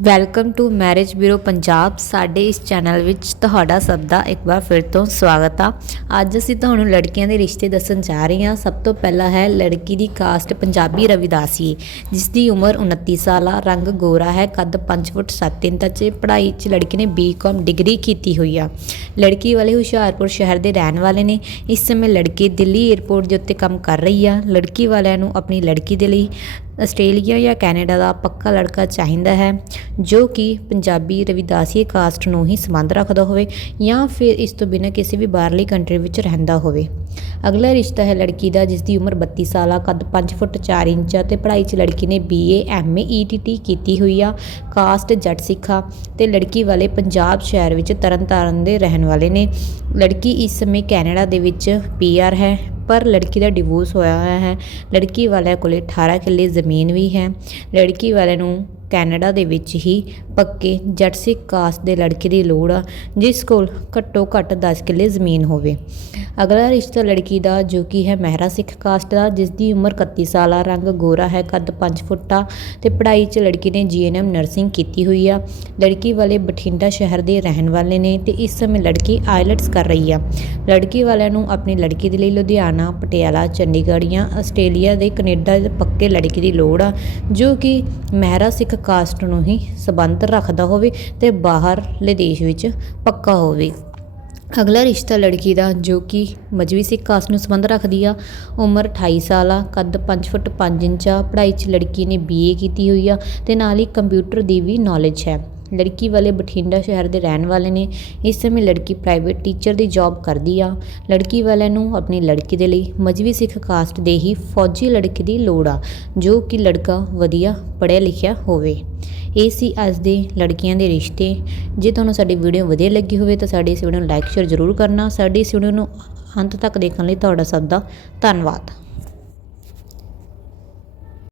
Welcome to marriage bureau Punjab. ਸਾਡੇ ਇਸ channel ਵਿੱਚ ਤੁਹਾਡਾ ਸਭ ਦਾ ਇੱਕ ਵਾਰ ਫਿਰ ਤੋਂ ਸਵਾਗਤ ਆ। ਅੱਜ ਅਸੀਂ ਤੁਹਾਨੂੰ ਲੜਕੀਆਂ ਦੇ ਰਿਸ਼ਤੇ ਦੱਸਣ ਜਾ ਰਹੇ ਹਾਂ। ਸਭ ਤੋਂ ਪਹਿਲਾਂ ਹੈ ਲੜਕੀ ਦੀ ਕਾਸਟ ਪੰਜਾਬੀ ਰਵਿਦਾਸੀ, ਜਿਸ ਦੀ ਉਮਰ 29 ਸਾਲ ਆ। ਰੰਗ ਗੋਰਾ ਹੈ, ਕੱਦ 5 ਫੁੱਟ 7 ਇੰਚ ਤੇ ਪੜ੍ਹਾਈ 'ਚ ਲੜਕੀ ਨੇ ਬੀਕਾਮ ਡਿਗਰੀ ਕੀਤੀ ਹੋਈ ਆ। ਲੜਕੀ ਵਾਲੇ ਹੁਸ਼ਿਆਰਪੁਰ ਸ਼ਹਿਰ ਦੇ ਰਹਿਣ ਵਾਲੇ ਨੇ। ਇਸ ਸਮੇਂ ਲੜਕੀ ਦਿੱਲੀ 에ਅਰਪੋਰਟ ਦੇ ਉੱਤੇ ਕੰਮ ਕਰ ਰਹੀ ਆ। ਲੜਕੀ ਵਾਲਿਆਂ ਨੂੰ ਆਪਣੀ ਲੜਕੀ ਦੇ ਲਈ ਆਸਟ੍ਰੇਲੀਆ ਜਾਂ ਕੈਨੇਡਾ ਦਾ ਪੱਕਾ ਲੜਕਾ ਚਾਹੀਦਾ ਹੈ, ਜੋ ਕਿ ਪੰਜਾਬੀ ਰਵਿਦਾਸੀ ਕਾਸਟ ਨੂੰ ਹੀ ਸੰਬੰਧ ਰੱਖਦਾ ਹੋਵੇ ਜਾਂ ਫਿਰ ਇਸ ਤੋਂ ਬਿਨਾਂ ਕਿਸੇ ਵੀ ਬਾਹਰਲੀ ਕੰਟਰੀ ਵਿੱਚ ਰਹਿੰਦਾ ਹੋਵੇ। ਅਗਲਾ ਰਿਸ਼ਤਾ ਹੈ ਲੜਕੀ ਦਾ ਜਿਸ ਦੀ ਉਮਰ 32 ਸਾਲ ਆ, ਕੱਦ 5 ਫੁੱਟ 4 ਇੰਚ ਆ ਤੇ ਪੜ੍ਹਾਈ 'ਚ ਲੜਕੀ ਨੇ ਬੀਏ ਐਮਏ ਈਟੀਟੀ ਕੀਤੀ ਹੋਈ ਆ। ਕਾਸਟ ਜੱਟ ਸਿੱਖਾ ਤੇ ਲੜਕੀ ਵਾਲੇ ਪੰਜਾਬ ਸ਼ਹਿਰ ਵਿੱਚ ਤਰਨਤਾਰਨ ਦੇ ਰਹਿਣ ਵਾਲੇ ਨੇ। ਲੜਕੀ ਇਸ ਸਮੇਂ ਕੈਨੇਡਾ ਦੇ ਵਿੱਚ ਪੀਆਰ ਹੈ। ਪਰ ਲੜਕੀ ਦਾ ਡਿਵੋਰਸ ਹੋਇਆ ਹੋਇਆ ਹੈ। ਲੜਕੀ ਵਾਲਿਆਂ ਕੋਲੇ 18 ਕਿੱਲੇ ਜ਼ਮੀਨ ਵੀ ਹੈ। ਲੜਕੀ ਵਾਲਿਆਂ ਨੂੰ ਕੈਨੇਡਾ ਦੇ ਵਿੱਚ ਹੀ ਪੱਕੇ ਜੱਟ ਸਿੱਖ ਕਾਸਟ ਦੇ ਲੜਕੇ ਦੀ ਲੋੜ ਆ, ਜਿਸ ਕੋਲ ਘੱਟੋ ਘੱਟ 10 ਕਿੱਲੇ ਜ਼ਮੀਨ ਹੋਵੇ। ਅਗਲਾ ਰਿਸ਼ਤਾ ਲੜਕੀ ਦਾ, ਜੋ ਕਿ ਹੈ ਮਹਿਰਾ ਸਿੱਖ ਕਾਸਟ ਦਾ ਜਿਸ ਦੀ ਉਮਰ 31 ਸਾਲ ਆ, ਰੰਗ ਗੋਰਾ ਹੈ, ਕੱਦ 5 ਫੁੱਟ ਆ ਤੇ ਪੜ੍ਹਾਈ 'ਚ ਲੜਕੀ ਨੇ ਜੀਐਨਐਮ ਨਰਸਿੰਗ ਕੀਤੀ ਹੋਈ ਆ। ਲੜਕੀ ਵਾਲੇ ਬਠਿੰਡਾ ਸ਼ਹਿਰ ਦੇ ਰਹਿਣ ਵਾਲੇ ਨੇ ਤੇ ਇਸ ਸਮੇਂ ਲੜਕੀ ਆਇਲਟਸ ਕਰ ਰਹੀ ਆ। ਲੜਕੀ ਵਾਲਿਆਂ ਨੂੰ ਆਪਣੀ ਲੜਕੀ ਦੇ ਲਈ ਲੁਧਿਆਣਾ, ਪਟਿਆਲਾ, ਚੰਡੀਗੜ੍ਹ ਜਾਂ ਆਸਟ੍ਰੇਲੀਆ ਦੇ ਕੈਨੇਡਾ ਦੇ ਪੱਕੇ ਲੜਕੀ ਦੀ ਲੋੜ ਆ, ਜੋ ਕਿ ਮਹਿਰਾ ਸਿੱਖ ਕਾਸਟ ਨੂੰ ਹੀ ਸਬੰਧ ਰੱਖਦਾ ਹੋਵੇ ਤੇ ਬਾਹਰਲੇ ਦੇਸ਼ ਵਿੱਚ ਪੱਕਾ ਹੋਵੇ। ਅਗਲਾ ਰਿਸ਼ਤਾ ਲੜਕੀ ਦਾ, ਜੋ ਕਿ ਮਜਵੀ ਸਿੱਖ ਕਾਸਟ ਨੂੰ ਸੰਬੰਧ ਰੱਖਦੀ ਆ। ਉਮਰ 28 ਸਾਲ ਆ, ਕੱਦ 5 ਫੁੱਟ 5 ਇੰਚ ਆ, ਪੜ੍ਹਾਈ 'ਚ ਲੜਕੀ ਨੇ ਬੀਏ ਕੀਤੀ ਹੋਈ ਆ ਤੇ ਨਾਲ ਹੀ ਕੰਪਿਊਟਰ ਦੀ ਵੀ ਨੌਲੇਜ ਹੈ। ਲੜਕੀ ਵਾਲੇ ਬਠਿੰਡਾ ਸ਼ਹਿਰ ਦੇ ਰਹਿਣ ਵਾਲੇ ਨੇ। ਇਸ ਸਮੇਂ ਲੜਕੀ ਪ੍ਰਾਈਵੇਟ ਟੀਚਰ ਦੀ ਜੌਬ ਕਰਦੀ ਆ। ਲੜਕੀ ਵਾਲਿਆਂ ਨੂੰ ਆਪਣੀ ਲੜਕੀ ਦੇ ਲਈ ਮਜਵੀ ਸਿੱਖ ਕਾਸਟ ਦੇ ਹੀ ਫੌਜੀ ਲੜਕੇ ਦੀ ਲੋੜ ਆ, ਜੋ ਕਿ ਲੜਕਾ ਵਧੀਆ ਪੜ੍ਹਿਆ ਲਿਖਿਆ ਹੋਵੇ। ਇਹ ਸੀ ਅੱਜ ਦੇ ਲੜਕੀਆਂ ਦੇ ਰਿਸ਼ਤੇ। ਜੇ ਤੁਹਾਨੂੰ ਸਾਡੀ ਵੀਡੀਓ ਵਧੀਆ ਲੱਗੀ ਹੋਵੇ ਤਾਂ ਸਾਡੀ ਇਸ ਵੀਡੀਓ ਨੂੰ ਲਾਈਕ ਸ਼ੇਅਰ ਜ਼ਰੂਰ ਕਰਨਾ। ਸਾਡੀ ਇਸ ਵੀਡੀਓ ਨੂੰ ਅੰਤ ਤੱਕ ਦੇਖਣ ਲਈ ਤੁਹਾਡਾ ਸਭ ਦਾ ਧੰਨਵਾਦ।